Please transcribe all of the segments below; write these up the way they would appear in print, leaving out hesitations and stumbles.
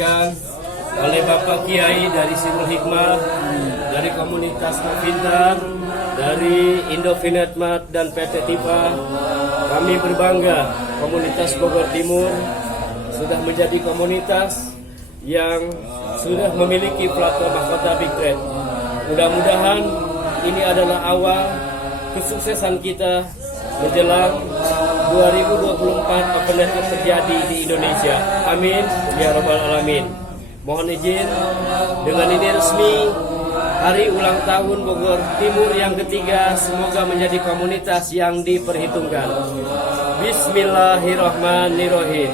disampaikan oleh Bapak Kiai dari Sirul Hikmah, dari komunitas Pintar, dari Indofinetmat dan PT Tifa. Kami berbangga komunitas Bogor Timur sudah menjadi komunitas yang sudah memiliki platform mahkota Big Trade. Mudah-mudahan ini adalah awal kesuksesan kita menjelang 2024 apa yang akan terjadi di Indonesia. Amin ya rabbal alamin. Mohon izin, dengan ini resmi hari ulang tahun Bogor Timur yang ketiga semoga menjadi komunitas yang diperhitungkan. Bismillahirrahmanirrahim.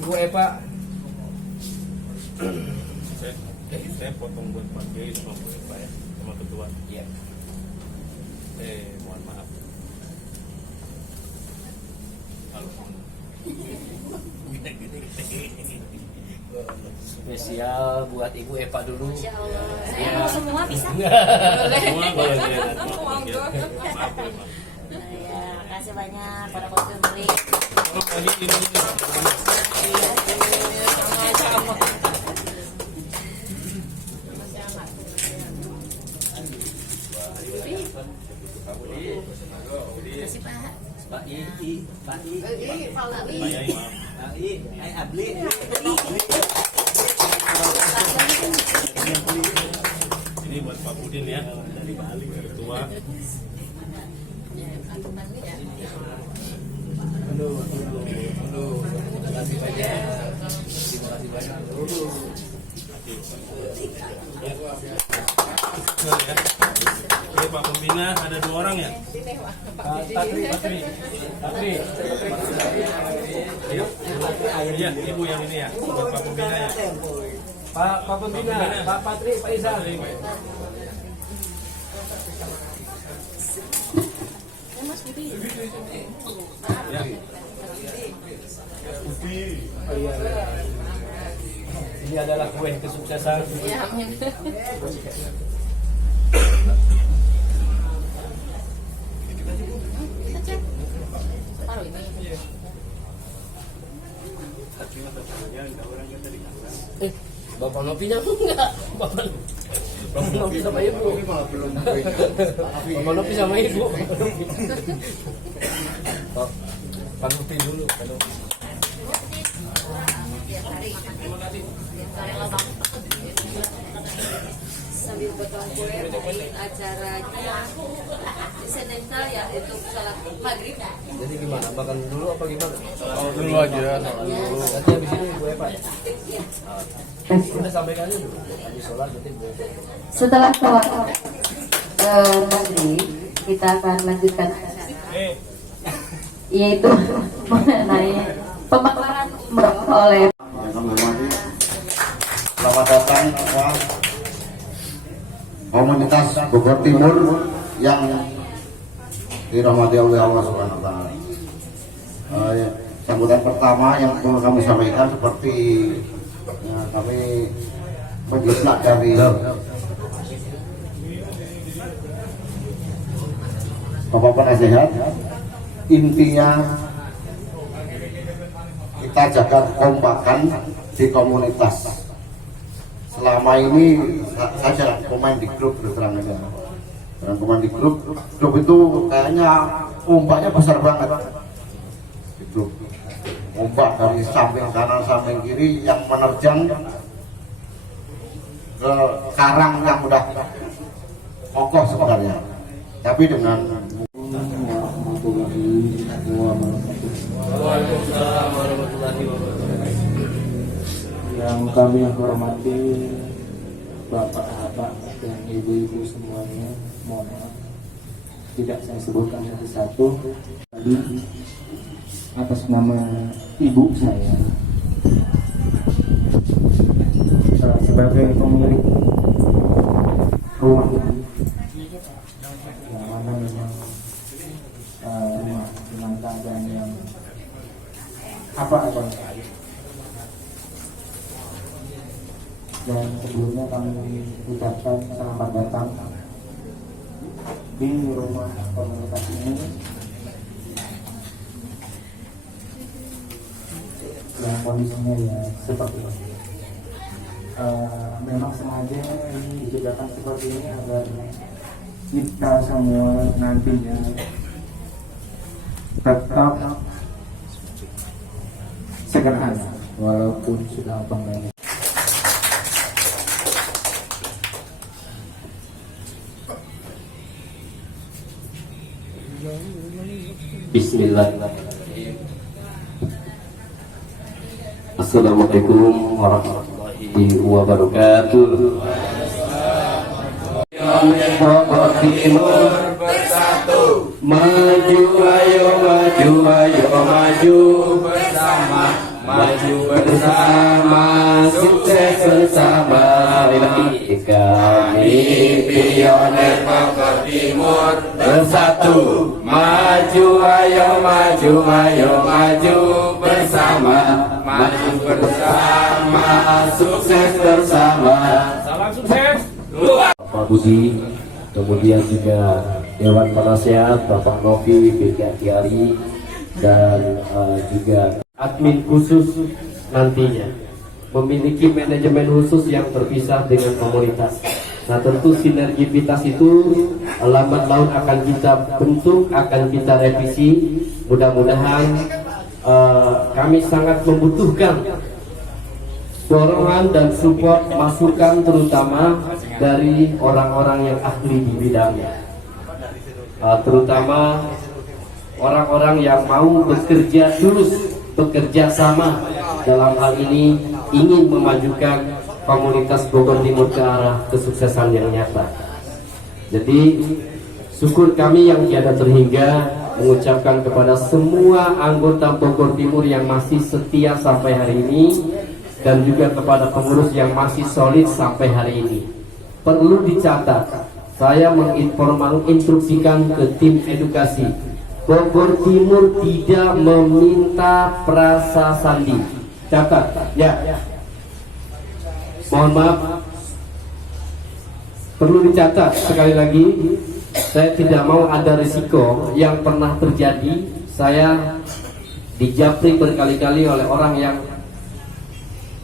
Ibu Eva, saya potong buat Pak Kiai sama Bu Eva ya, sama ketua. Iya. Mohon maaf. Spesial buat Ibu Eva dulu. Insya Allah. Saya mau semua bisa. Semua boleh ya. Maaf Bu Eva. Ya, kasih banyak para pemilik. Oh, ini. Kasih Pak. Pak I, Pak Yai, maaf. Abli. Ini buat Pak Budin ya, dari Bali ketua. Terima kasih banyak. Oke, Pak Pembina ada 2 orang ya? Patri. Ayo. Iya, Ibu yang ini ya, buat Pak Pembina ya. Pak Pembina, Pak Patri, Pak Izal. Ya. Ini adalah kue kesuksesan. Ya, amin. Kita cek. Taruh ini. Bapak Nopinya enggak? Bapak Nopi sama Ibu. Bapak Nopi sama Ibu. Pak Nopi dulu. Sambil potong kue di acaranya Senegal ya, itu salat maghrib. Jadi gimana? Makan dulu apa gimana? Dulu aja. Nanti habis ini gue Pak. Udah sampaikan aja dulu. Habis sholat nanti gue. Setelah sholat maghrib, kita akan lanjutkan yaitu mengenai pemaparan oleh selamat datang semua komunitas Bogor Timur yang dirahmati oleh Allah Subhanahu wa Ta'ala. Sambutan pertama yang perlu kami sampaikan seperti kami menjiplak dari Bapak Penasehat, intinya kita jaga kekompakan di komunitas. Selama ini saya pemain di grup, terus terang aja. Dan pemain di grup itu kayaknya ombaknya besar banget. Di grup, ombak dari samping kanan samping kiri yang menerjang ke karang yang udah kokoh sebenarnya. Tapi dengan Waalaikumsalam warahmatullahi wabarakatuh. Yang kami hormati bapak-bapak dan ibu-ibu semuanya, mohon maaf tidak saya sebutkan satu-satu. Tadi atas nama ibu saya sebagai pemilik rumah ini, yang mana memang rumah dengan keadaan yang apa adanya. Dan sebelumnya kami ucapkan selamat datang di rumah komunitas ini kronologisnya ya seperti ini. Memang sengaja ini dijelaskan seperti ini agar kita semua nantinya tetap sederhana walaupun sudah pengen. Bismillahirrahmanirrahim. Assalamualaikum warahmatullahi wabarakatuh. Bogor Timur bersatu, maju ayo maju ayo maju bersama, maju bersama, sukses bersama. Kami pionir Bogor Timur bersatu, maju ayo maju ayo maju bersama, maju bersama, sukses bersama. Salam sukses. Pak Budi, kemudian juga Dewan Penasehat Bapak Novi, BK Tiari, dan juga admin khusus nantinya memiliki manajemen khusus yang terpisah dengan komunitas. Nah, tentu sinergitas itu lambat laun akan kita bentuk, akan kita revisi. Mudah-mudahan kami sangat membutuhkan dorongan dan support masukan terutama dari orang-orang yang ahli di bidangnya, terutama orang-orang yang mau bekerja tulus, bekerja sama dalam hal ini ingin memajukan komunitas Bogor Timur ke arah kesuksesan yang nyata. Jadi syukur kami yang tiada terhingga mengucapkan kepada semua anggota Bogor Timur yang masih setia sampai hari ini, dan juga kepada pengurus yang masih solid sampai hari ini. Perlu dicatat, saya menginstruksikan ke tim edukasi, Bogor Timur tidak meminta prasasti. Catat, ya. Mohon maaf, perlu dicatat sekali lagi, saya tidak mau ada risiko yang pernah terjadi. Saya dijapri berkali-kali oleh orang yang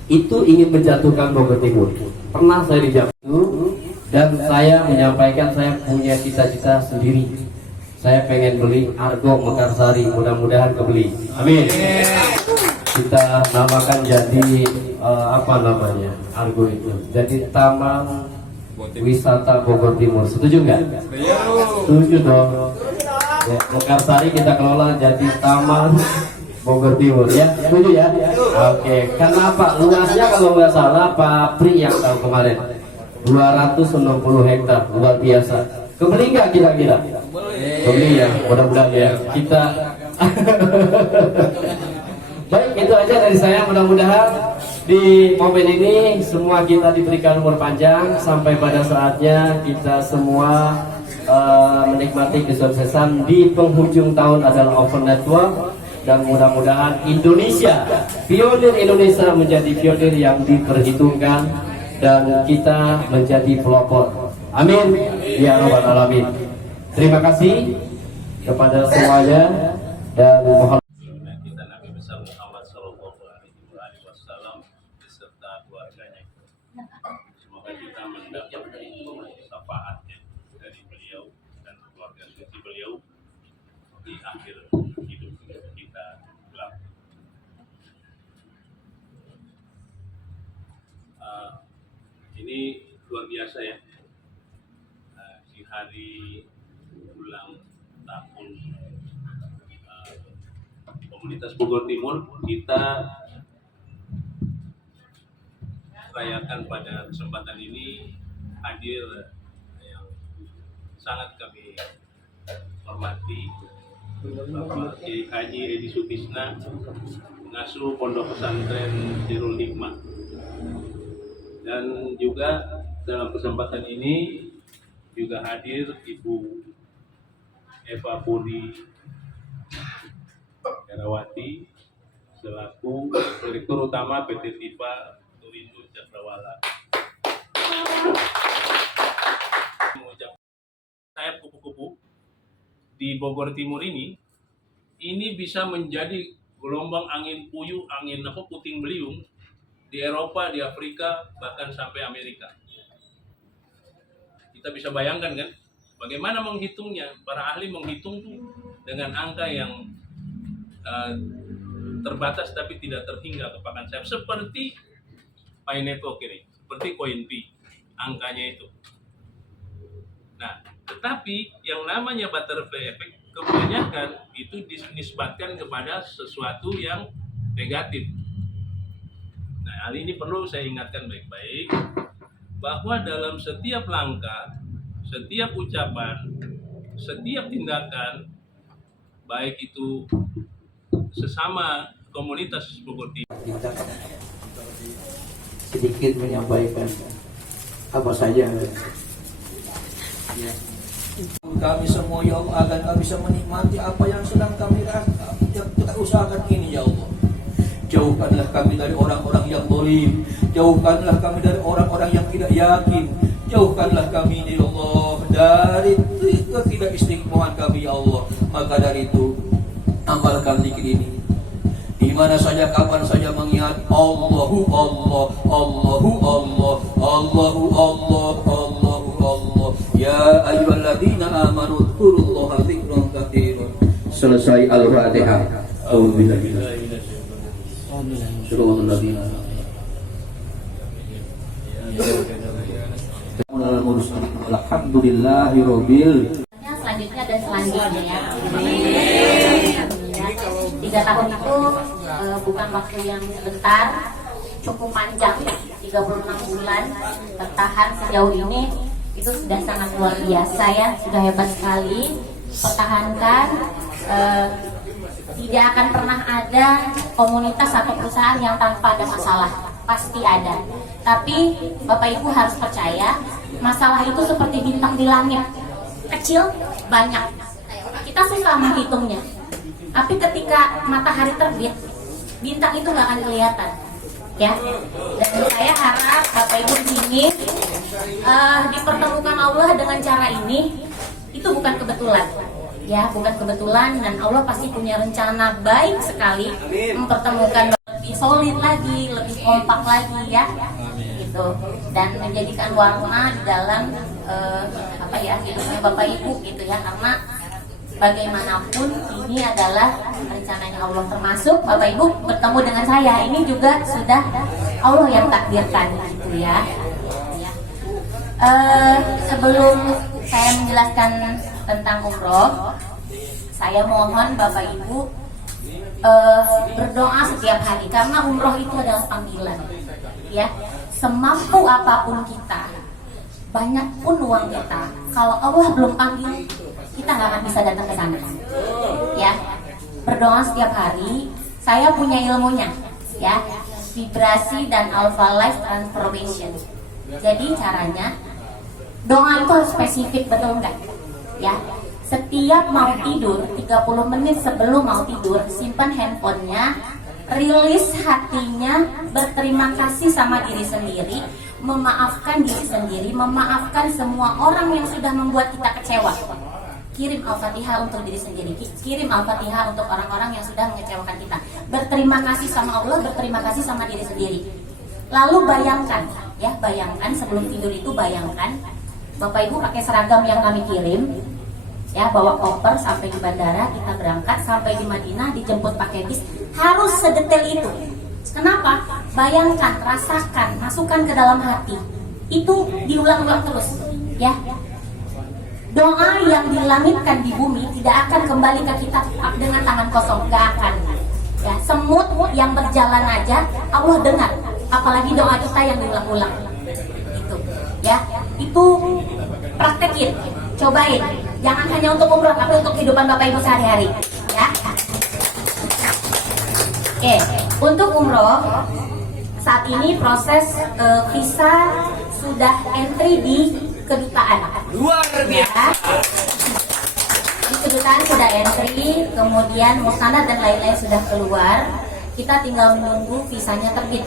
itu ingin menjatuhkan Bogor Timur. Pernah saya dijatuh, dan saya menyampaikan saya punya cita-cita sendiri. Saya pengen beli Argo Mekarsari, mudah-mudahan kebeli. Amin. Kita namakan jadi apa namanya Argo itu? Jadi Taman Wisata Bogor Timur. Setuju nggak? Setuju dong. Ya, Mekarsari kita kelola jadi Taman Bogor Timur, ya, setuju ya? Oke, kenapa? Luasnya kalau nggak salah Pak Pri yang tahu kemarin 260 hektar, luar biasa. Kebeli nggak kira-kira? Kebeli ya, mudah-mudahan ya. Kita baik, itu aja dari saya. Mudah-mudahan di momen ini semua kita diberikan umur panjang sampai pada saatnya kita semua menikmati kesuksesan di penghujung tahun adalah Open Network. Dan mudah-mudahan Indonesia, pionir Indonesia menjadi pionir yang diperhitungkan dan kita menjadi pelopor. Amin ya rabbal alamin. Terima kasih kepada semuanya dan mohon Kita Nabi besar Muhammad Sallallahu Alaihi Wasallam beserta keluarganya. Semoga kita mendapat syafaatnya dari beliau dan keluarga suci beliau di akhir hidup kita kelak. Ini luar biasa ya, di hari ulang tahun komunitas Bogor Timur kita rayakan. Pada kesempatan ini hadir yang sangat kami hormati Bapak Kiai Haji Edi Sutisna, pengasuh Pondok Pesantren Darul Hikmah. Dan juga dalam kesempatan ini juga hadir Ibu Eva Puri Herawati selaku Direktur Utama PT Tifa Turindo Cakrawala. Mengucap sayap kupu-kupu di Bogor Timur ini bisa menjadi gelombang angin puyuh, angin puting beliung di Eropa, di Afrika, bahkan sampai Amerika. Kita bisa bayangkan kan, bagaimana menghitungnya? Para ahli menghitung tuh dengan angka yang terbatas tapi tidak terhingga kepakan sayap, seperti Pi Network ini, seperti koin Pi, angkanya itu. Nah, tetapi yang namanya butterfly effect kebanyakan itu dinisbatkan kepada sesuatu yang negatif. Nah, hal ini perlu saya ingatkan baik-baik, bahwa dalam setiap langkah, setiap ucapan, setiap tindakan, baik itu sesama komunitas Bogor Timur, kita sedikit menyampaikan apa saja. Kami semua ya Allah, agar kami bisa menikmati apa yang sedang kami kita usahakan ini ya Allah. Jauhkanlah kami dari orang-orang yang zalim, jauhkanlah kami dari orang-orang yang tidak yakin, jauhkanlah kami ya Allah dari ketidakistiqomahan kami ya Allah. Maka dari itu amalkan zikir ini di mana saja, kapan saja, mengingat Allahu Allah, Allahu Allah, Allahu Allah, Allahu Allah. Ya ayyuhalladzina amanu dzkurullaha dzikran katsiran. Selesai Al-Fatihah. Auzubillahi Alhamdulillahirabbil. Selanjutnya dan selanjutnya ya. 3 tahun itu bukan waktu yang sebentar, cukup panjang, 36 bulan bertahan sejauh ini, itu sudah sangat luar biasa ya, sudah hebat sekali. Pertahankan, tidak akan pernah ada komunitas atau perusahaan yang tanpa ada masalah, pasti ada. Tapi Bapak Ibu harus percaya, masalah itu seperti bintang di langit, kecil, banyak. Kita susah menghitungnya. Tapi ketika matahari terbit, bintang itu nggak akan kelihatan, ya. Dan saya harap Bapak Ibu di sini dipertemukan Allah dengan cara ini, itu bukan kebetulan, ya, bukan kebetulan. Dan Allah pasti punya rencana baik sekali mempertemukan lebih solid lagi, lebih kompak lagi, ya, gitu. Dan menjadikan warna di dalam hidupnya Bapak Ibu, gitu ya, karena bagaimanapun ini adalah rencananya Allah, termasuk Bapak Ibu bertemu dengan saya ini juga sudah Allah yang takdirkan, gitu ya. Sebelum saya menjelaskan tentang umroh, saya mohon Bapak Ibu berdoa setiap hari, karena umroh itu adalah panggilan, ya. Semampu apapun kita, banyak pun uang kita, kalau Allah belum panggil, kita nggak akan bisa datang ke sana, ya. Berdoa setiap hari. Saya punya ilmunya, ya, vibrasi dan alpha life transformation. Jadi caranya, doa itu harus spesifik, betul nggak? Ya, setiap mau tidur 30 menit sebelum mau tidur, simpan handphonenya, rilis hatinya, berterima kasih sama diri sendiri, memaafkan diri sendiri, memaafkan semua orang yang sudah membuat kita kecewa. Kirim Al-Fatihah untuk diri sendiri, kirim Al-Fatihah untuk orang-orang yang sudah mengecewakan kita. Berterima kasih sama Allah, berterima kasih sama diri sendiri. Lalu bayangkan, ya, bayangkan sebelum tidur itu, bayangkan Bapak Ibu pakai seragam yang kami kirim, ya, bawa koper sampai di bandara, kita berangkat sampai di Madinah, dijemput pakai bis, harus sedetail itu. Kenapa? Bayangkan, rasakan, masukkan ke dalam hati. Itu diulang-ulang terus, ya. Doa yang dilangitkan di bumi tidak akan kembali ke kita dengan tangan kosong, gak akan. Ya, semut yang berjalan aja Allah dengar, apalagi doa kita yang diulang-ulang. Itu, ya, itu praktekin, cobain. Jangan hanya untuk umroh, tapi untuk kehidupan Bapak Ibu sehari-hari, ya. Oke, untuk umroh saat ini proses visa sudah entry di kedutaan. Luar biasa. Di kedutaan sudah entry, kemudian mustanad dan lain-lain sudah keluar. Kita tinggal menunggu visanya terbit.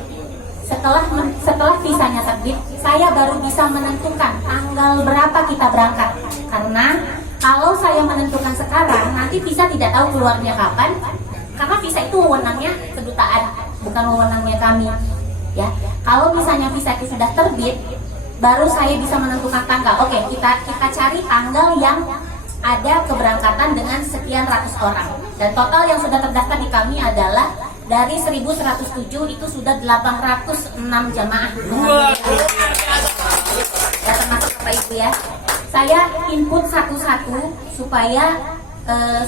Setelah visanya terbit, saya baru bisa menentukan tanggal berapa kita berangkat. Karena kalau saya menentukan sekarang, nanti visa tidak tahu keluarnya kapan. karena visa itu wewenangnya kedutaan, bukan wewenangnya kami. Ya, kalau misalnya visa itu sudah terbit, baru saya bisa menentukan tanggal. Oke, kita cari tanggal yang ada keberangkatan dengan sekian ratus orang. Dan total yang sudah terdaftar di kami adalah dari 1.107 itu sudah 806 jamaah. Ya, termasuk Bapak Ibu ya. Saya input satu-satu supaya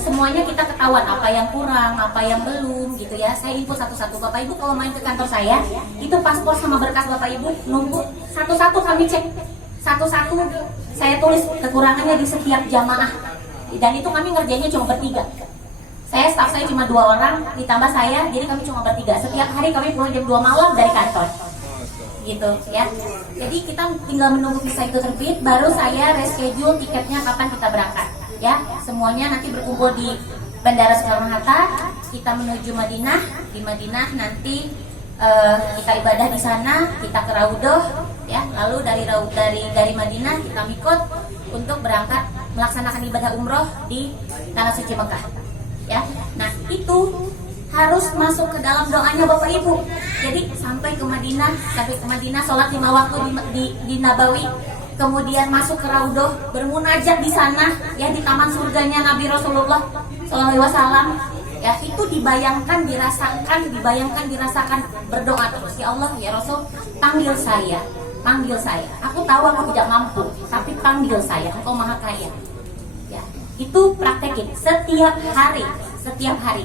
semuanya kita ketahuan apa yang kurang, apa yang belum gitu ya. Saya input satu-satu. Bapak Ibu kalau main ke kantor saya, itu paspor sama berkas Bapak Ibu nunggu satu-satu kami cek. Satu-satu saya tulis kekurangannya di setiap jamaah. Dan itu kami ngerjainnya cuma bertiga. Staff saya cuma 2 orang, ditambah saya, jadi kami cuma bertiga. Setiap hari kami pulang jam 2 malam dari kantor. Gitu ya. Jadi kita tinggal menunggu visa itu terbit, baru saya reschedule tiketnya kapan kita berangkat. Ya, semuanya nanti berkumpul di Bandara Soekarno-Hatta. Kita menuju Madinah. Di Madinah nanti kita ibadah di sana, kita ke Raudhoh, ya. Lalu dari Madinah kita mikot untuk berangkat melaksanakan ibadah umroh di Tanah Suci Mekah. Ya, nah itu harus masuk ke dalam doanya Bapak Ibu. Jadi sampai ke Madinah sholat 5 waktu di Nabawi. Kemudian masuk ke Raudhoh, bermunajat di sana ya, di taman surganya Nabi Rasulullah SAW. Ya, itu dibayangkan, dirasakan berdoa terus, ya Allah, ya Rasul, panggil saya. Aku tahu aku tidak mampu, tapi panggil saya, Engkau Maha Kaya. Ya, itu praktekin setiap hari.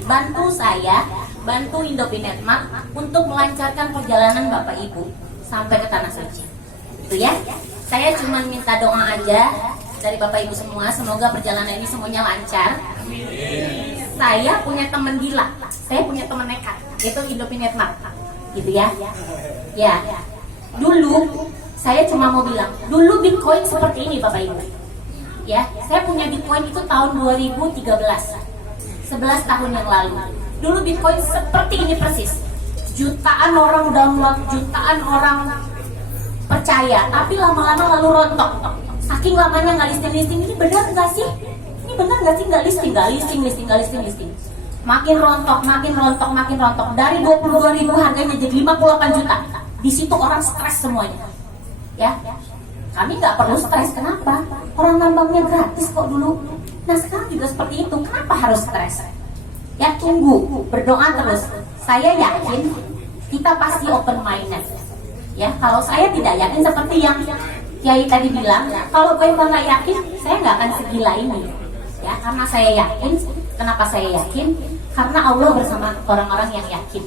Bantu saya, bantu Indopinetmart untuk melancarkan perjalanan Bapak Ibu sampai ke Tanah Suci. Itu ya. Saya cuma minta doa aja dari Bapak Ibu semua, semoga perjalanan ini semuanya lancar. Saya punya teman gila, saya punya teman nekat, itu Indopinetmart, gitu ya. Ya, dulu saya cuma mau bilang, dulu Bitcoin seperti ini Bapak Ibu. Ya, saya punya Bitcoin itu tahun 2013, 11 tahun yang lalu. Dulu Bitcoin seperti ini persis, jutaan orang download, jutaan orang percaya, tapi lama-lama lalu rontok. Saking lamanya nggak listing. Ini benar nggak sih? Nggak listing. Makin rontok. Dari 22.000 harganya jadi 58 juta. Di situ orang stres semuanya. Ya, kami nggak perlu stres. Kenapa? Orang nambangnya gratis kok dulu. Nah sekarang juga seperti itu. Kenapa harus stres? Ya tunggu, berdoa terus. Saya yakin kita pasti open minded. Ya, kalau saya tidak yakin seperti yang Kiai tadi bilang, kalau gue nggak yakin, saya nggak akan segila ini. Ya, karena saya yakin. Kenapa saya yakin? Karena Allah bersama orang-orang yang yakin.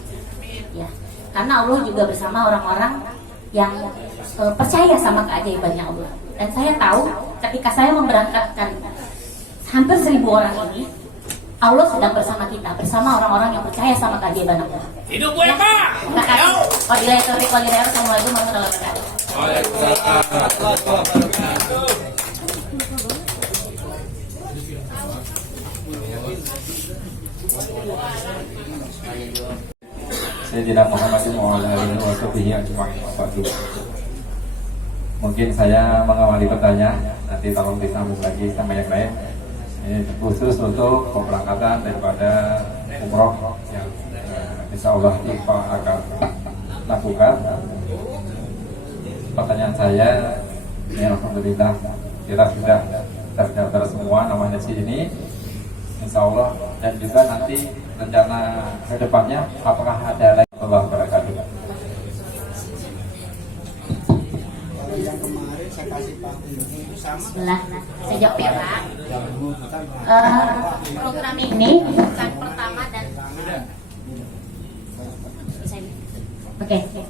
Ya, karena Allah juga bersama orang-orang yang percaya sama keajaibannya Allah. Dan saya tahu, ketika saya memberangkatkan hampir 1.000 orang ini, Allah sedang bersama kita, bersama orang-orang yang percaya sama keajaiban Allah. Hidup gue Pak. Terima kasih. Assalamualaikum warahmatullahi wabarakatuh. Saya tidak menghormati Mungkin saya mengawali pertanyaan, nanti tolong disambung lagi sama yang lain. Ini khusus untuk pemberangkatan daripada umroh yang insya Allah IFA akan lakukan. Pertanyaan saya, ya alhamdulillah kita sudah terdaftar semua namanya di sini, insya Allah, dan juga nanti rencana ke depannya apakah ada lagi Allah berkati. Bismillah, saya jawab ya Pak. Program ini bukan pertama dan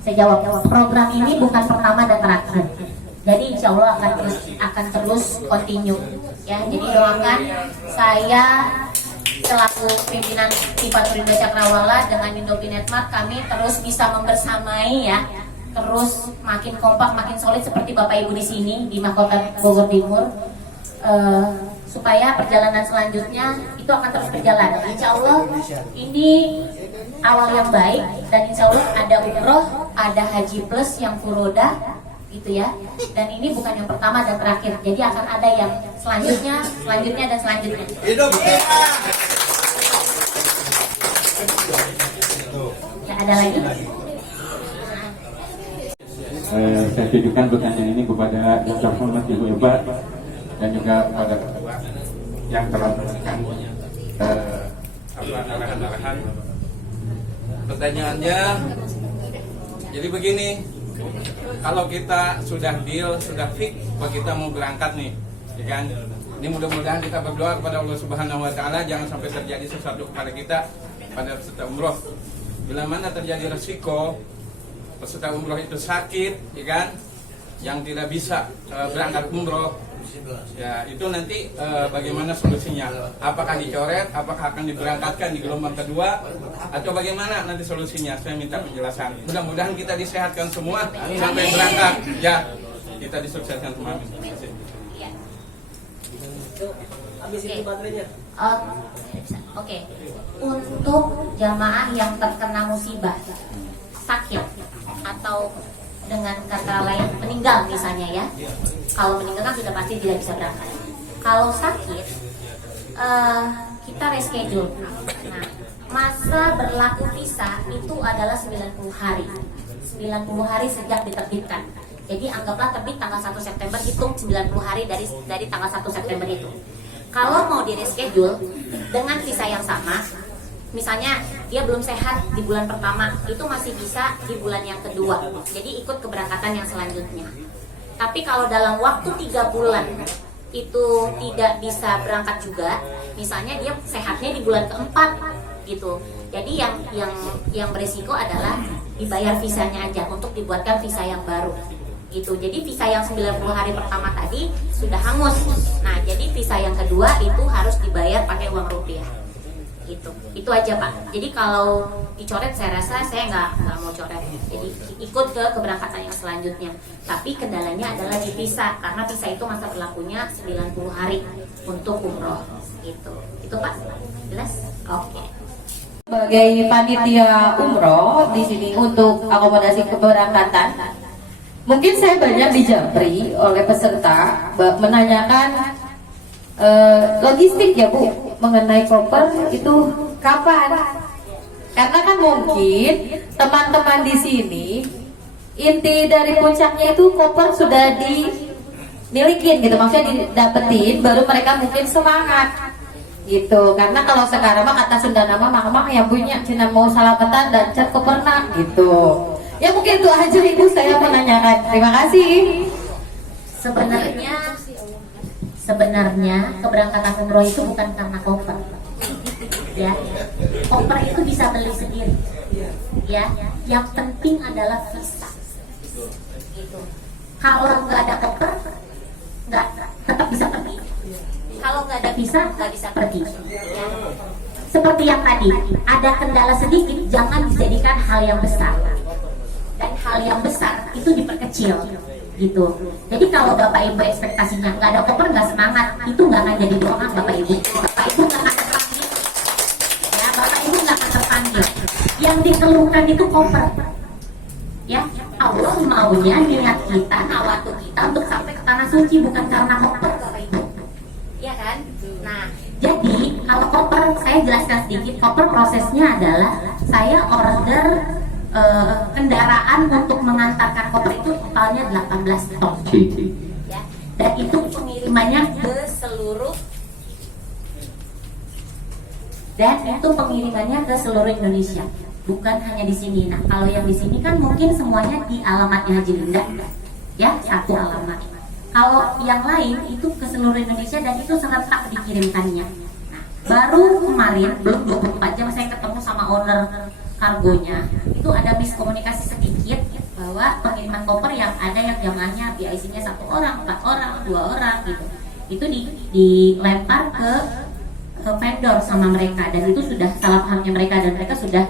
saya jawab. Program ini bukan pertama dan terakhir. Jadi insya Allah akan terus continue. Ya, jadi doakan saya selaku pimpinan Tifatul Cakrawala dengan Indopinetmart, kami terus bisa membersamai ya. Terus makin kompak, makin solid seperti Bapak Ibu di sini di Mahkota Bogor Timur, supaya perjalanan selanjutnya itu akan terus berjalan. Insya Allah ini awal yang baik, dan insya Allah ada umroh, ada haji plus yang furoda, gitu ya. Dan ini bukan yang pertama dan terakhir, jadi akan ada yang selanjutnya dan selanjutnya. Jadi Ada lagi? Saya tujukan pertanyaan ini kepada yang terhormat Ibu Eba dan juga kepada yang telah memberikan arahan-arahan. Pertanyaannya, jadi begini, kalau kita sudah deal, sudah fix, bahwa kita mau berangkat nih, ya kan? Ini mudah-mudahan kita berdoa kepada Allah Subhanahu Wa Taala jangan sampai terjadi sesuatu kepada kita pada peserta umroh. Bila mana terjadi resiko peserta umroh itu sakit, ya kan? Yang tidak bisa berangkat umroh, ya itu nanti bagaimana solusinya? Apakah dicoret? Apakah akan diberangkatkan di gelombang kedua? Atau bagaimana nanti solusinya? Saya minta penjelasan. Mudah-mudahan kita disehatkan semua sampai berangkat. Ya, kita disukseskan semua. Terima kasih. Oke. Untuk jamaah yang terkena musibah, sakit atau dengan kata lain meninggal misalnya ya. Kalau meninggal kan sudah pasti tidak bisa berangkat. Kalau sakit, kita reschedule. Nah, masa berlaku visa itu adalah 90 hari. 90 hari sejak diterbitkan. Jadi anggaplah terbit tanggal 1 September, hitung 90 hari dari tanggal 1 September itu. Kalau mau di reschedule dengan visa yang sama, misalnya dia belum sehat di bulan pertama, itu masih bisa di bulan yang kedua. Jadi ikut keberangkatan yang selanjutnya. Tapi kalau dalam waktu 3 bulan itu tidak bisa berangkat juga, misalnya dia sehatnya di bulan keempat gitu. Jadi yang beresiko adalah dibayar visanya aja untuk dibuatkan visa yang baru. Gitu. Jadi visa yang 90 hari pertama tadi sudah hangus. Nah, jadi visa yang kedua itu harus dibayar pakai uang rupiah. Itu aja Pak. Jadi kalau dicoret saya rasa saya nggak mau coret. Jadi ikut ke keberangkatan yang selanjutnya. Tapi kendalanya adalah di visa, karena visa itu masa berlakunya 90 hari untuk umroh. Itu Pak. Jelas? Oke. Sebagai panitia umroh di sini untuk akomodasi keberangkatan, mungkin saya banyak dijapri oleh peserta menanyakan logistik ya Bu, mengenai koper itu kapan? Karena kan mungkin teman-teman di sini inti dari puncaknya itu koper sudah dimilikin gitu, maksudnya didapetin, baru mereka mungkin semangat gitu. Karena kalau sekarang mah kata Sunda nama mah yang punya cina mau salamatan dan cat kopernak gitu. Ya mungkin itu aja Ibu saya menanyakan. Terima kasih. Sebenarnya keberangkatan umroh itu bukan karena koper. Ya. Koper itu bisa beli sendiri. Ya. Yang penting adalah visa. Gitu. Kalau nggak ada koper, nggak tetap bisa pergi. Kalau nggak ada visa, nggak bisa pergi. Ya. Seperti yang tadi, ada kendala sedikit, jangan dijadikan hal yang besar. Dan hal yang besar itu diperkecil gitu. Jadi kalau Bapak Ibu ekspektasinya nggak ada koper, nggak semangat, itu nggak akan jadi doa Bapak Ibu. Bapak Ibu nggak akan terpanggil. Ya, Bapak Ibu nggak akan terpanggil. Yang dikeluhkan itu koper. Ya, Allah maunya niat kita, nawatu kita untuk sampai ke tanah suci, bukan karena koper Bapak Ibu. Ya kan? Nah, jadi kalau koper, saya jelaskan sedikit. Koper prosesnya adalah saya order kendaraan untuk mengantarkan koper itu totalnya 18 ton. Ya, dan itu pengirimannya ke seluruh Indonesia, bukan hanya di sini. Nah, kalau yang di sini kan mungkin semuanya di alamatnya Haji Linda, ya, satu alamat. Kalau yang lain itu ke seluruh Indonesia dan itu serentak dikirimkannya. Nah, baru kemarin belum 24 jam saya ketemu sama owner kargonya, itu ada miskomunikasi sedikit bahwa pengiriman koper yang ada yang jamaahnya BIC-nya 1 orang, 4 orang, 2 orang gitu, itu dilempar ke vendor sama mereka, dan itu sudah salah pahamnya mereka, dan mereka sudah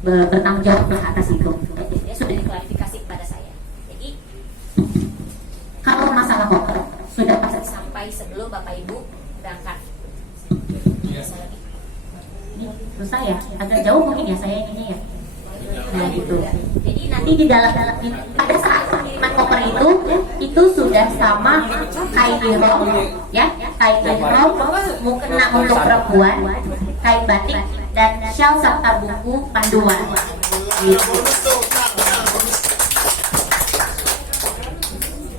bertanggung jawab atas itu. Jadi sudah diklarifikasi kepada saya. Jadi kalau masalah koper sudah pasti sampai sebelum Bapak Ibu berangkat. Terus saya agak jauh mungkin ya saya ini ya. Nah gitu. Jadi nanti di dalam pada saat pengiriman koper itu sudah sama kain ihram, ya, kain ihram mukena untuk perempuan, kain batik dan syal serta buku panduan. Gitu.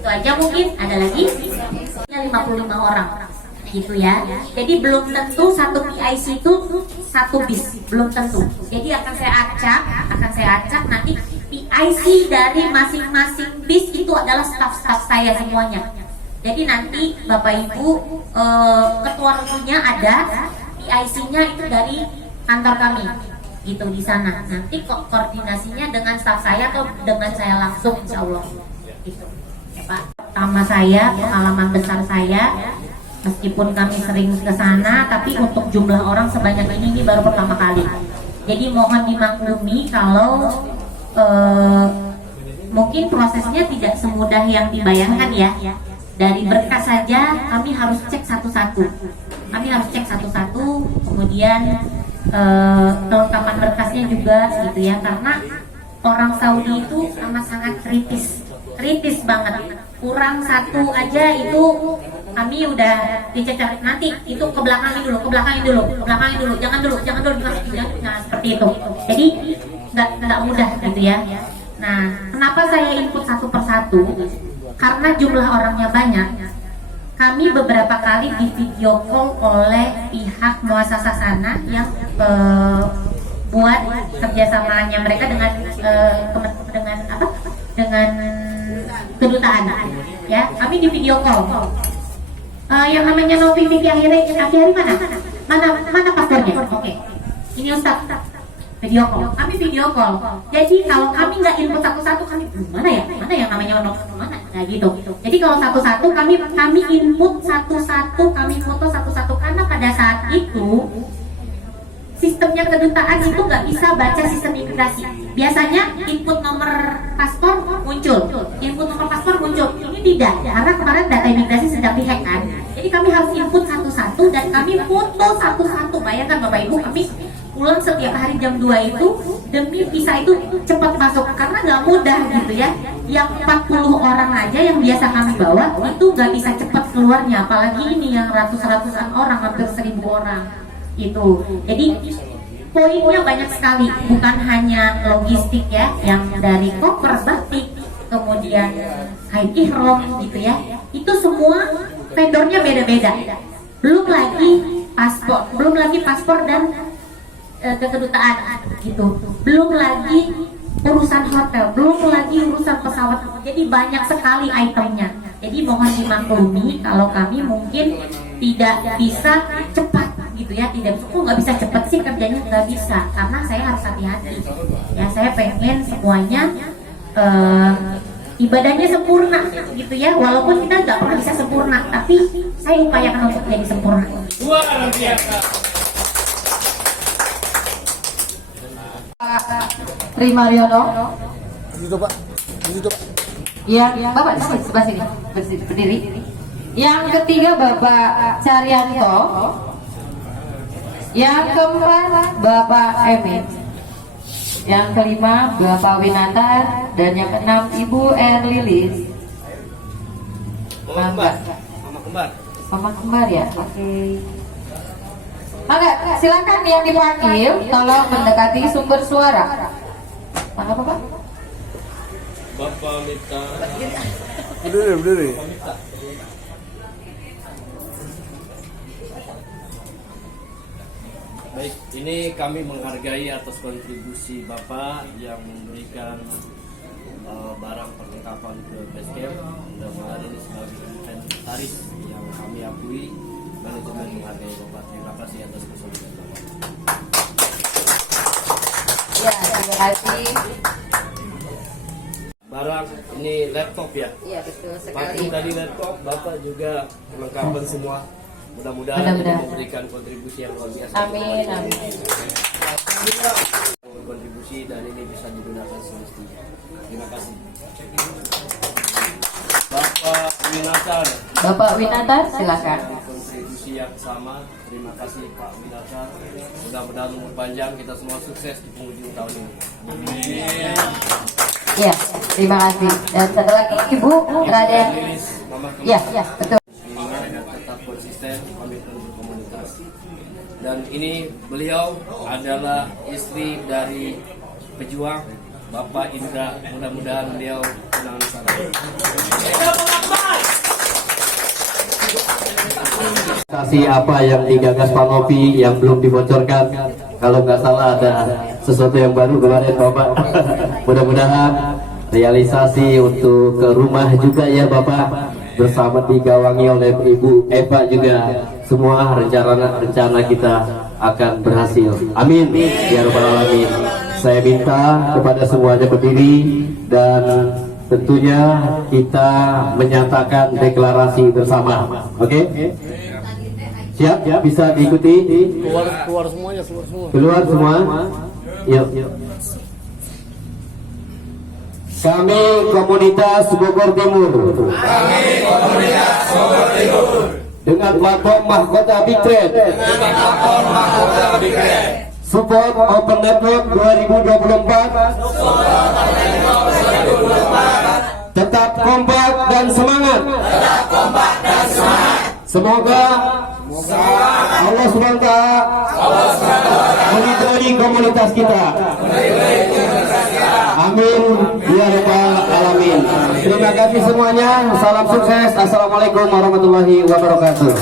Itu aja mungkin, ada lagi 55 orang gitu ya. Jadi belum tentu satu PIC itu satu bis, belum tentu. Jadi akan saya acak nanti PIC dari masing-masing bis itu adalah staf-staf saya semuanya. Jadi nanti Bapak Ibu ketua remunya ada, PIC-nya itu dari kantor kami gitu di sana. Nanti koordinasinya dengan staf saya atau dengan saya langsung, insya Allah gitu ya Pak. Pertama saya, pengalaman besar saya, meskipun kami sering ke sana, tapi untuk jumlah orang sebanyak ini baru pertama kali. Jadi mohon dimaklumi kalau mungkin prosesnya tidak semudah yang dibayangkan ya. Dari berkas saja kami harus cek satu-satu. Kemudian kelengkapan berkasnya juga gitu ya, karena orang Saudi itu sangat kritis banget. Kurang satu aja itu kami udah dicecer, nanti itu ke belakangin dulu, jangan dulu, nah seperti itu. Jadi nggak mudah gitu ya. Nah, kenapa saya input satu persatu? Karena jumlah orangnya banyak. Kami beberapa kali di video call oleh pihak muasasah sana yang buat kerjasamanya mereka dengan kedutaan. Ya, kami di video call. Yang namanya Novi Vicky Akhiri mana paspornya? Oke. Ini Ustaz. Video call. Kami video call. Jadi kalau kami nggak input satu-satu, kami mana yang namanya mana? Nah gitu. Jadi kalau satu-satu kami input satu-satu, kami foto satu-satu, karena pada saat itu sistemnya kedutaan itu nggak bisa baca sistem imigrasi. Biasanya input nomor paspor muncul. Ini tidak, karena kemarin data imigrasi sedang dihack kan. Jadi kami harus input satu-satu dan kami foto satu-satu. Bayangkan Bapak Ibu, kami pulang setiap hari jam 2 itu demi visa itu cepat masuk, karena nggak mudah gitu ya. Yang 40 orang aja yang biasa kami bawa itu nggak bisa cepat keluarnya, apalagi ini yang ratusan orang, hampir 1000 orang itu. Jadi poinnya banyak sekali, bukan hanya logistik ya, yang dari koper, batik, kemudian kain ihram gitu ya. Itu semua vendornya beda-beda. Belum lagi paspor dan kedutaan gitu. Belum lagi urusan hotel, belum lagi urusan pesawat. Jadi banyak sekali itemnya. Jadi mohon dimaklumi kalau kami mungkin tidak bisa cepat gitu ya, nggak bisa cepat sih kerjanya, nggak bisa, karena saya harus hati-hati ya. Saya pengen semuanya ibadahnya sempurna gitu ya, walaupun kita nggak pernah bisa sempurna, tapi saya upayakan untuk jadi sempurna. Luar biasa. Primariono. Yang Bapak sebelah sini berdiri. Yang ketiga Bapak Caryanto. Yang keempat Bapak Emin. Yang kelima Bapak Winata, dan yang keenam Ibu Erlilis. Mama kembar ya. Oke. Maka silakan yang dipanggil tolong mendekati sumber suara. Mana Bapak? Bapak Mita. Berdiri. Baik, ini kami menghargai atas kontribusi Bapak yang memberikan barang perlengkapan ke basecamp. Mudah-mudahan ini sebagai inventaris yang kami akui. Manajemen menghargai Bapak. Terima kasih atas kesempatan Bapak. Ya, terima kasih. Barang ini laptop ya. Iya, betul sekali. Pagi tadi laptop, Bapak juga perlengkapan semua. Mudah-mudahan ini memberikan kontribusi yang luar biasa. Amin. Kontribusi dan ini bisa digunakan semestinya. Terima kasih. Bapak Winatar, silakan. Kontribusi yang sama. Terima kasih Pak Winatar. Mudah-mudahan umur panjang, kita semua sukses di penghujung tahun ini. Amin. Ya, terima kasih. Dan satu lagi Ibu, nggak ada yang. Ya, betul. Dan tetap konsisten komitmen berkomunikasi dan ini beliau adalah istri dari pejuang Bapak Indra. Mudah-mudahan beliau tenang di sana. Apa yang digagas Pak Novi yang belum dibocorkan, kalau nggak salah ada sesuatu yang baru kemarin Bapak. Mudah-mudahan realisasi untuk ke rumah juga ya Bapak, bersama digawangi oleh Ibu Eva juga. Semua rencana kita akan berhasil. Amin ya rabbal alamin. Saya minta kepada semuanya berdiri dan tentunya kita menyatakan deklarasi bersama. Oke? Siap? Bisa diikuti? Keluar semuanya, keluar semua. Keluar semua? Yuk. Kami komunitas Bogor Timur. Dengan platform Mahkota Big Trade. Support Open Network 2024. Tetap kompak dan semangat. Semoga Allah SWT meridhoi komunitas kita. Amin ya rabbal alamin. Terima kasih semuanya. Salam sukses. Assalamualaikum warahmatullahi wabarakatuh.